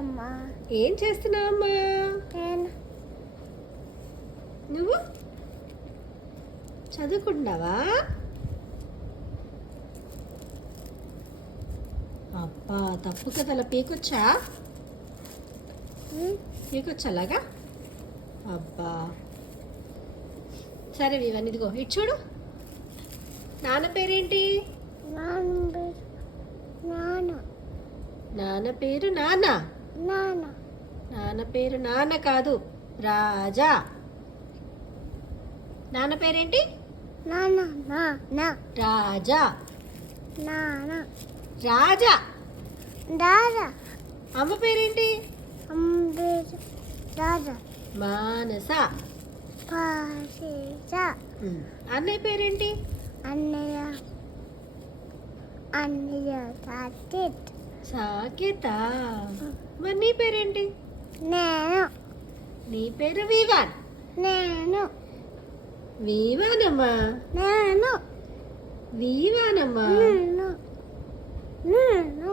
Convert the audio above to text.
అమ్మా. ఏం చేస్తున్నావమ్మా? నేను నువ్వు చదువుకుంటున్నావా? అబ్బా తప్పు కదా, అలా పీకొచ్చా? పీకొచ్చా అలాగా? అబ్బా సరే ఇవన్నీ ఇదిగో ఇటు చూడు. నాన్న పేరేంటి? నాన్న నాన్న నాన్న పేరు నాన్న. నాన్న నాన్న పేరు నాన్న కాదు, రాజా. నాన్న పేరేంటి? నాన్న నాన్న రాజా. నాన్న రాజా. దాదా అమ్మ పేరేంటి? అంబేరు దాదా మానస. పాసేస అన్నయ్య పేరేంటి? అన్నయ్య అన్నయ్య సాకెట్ సాకేత. మరి నీ పేరేంటి? నేను నీ పేరు వివాన్. నేను వివానమ్మా. నేను వివానమ్మా. నేను నేను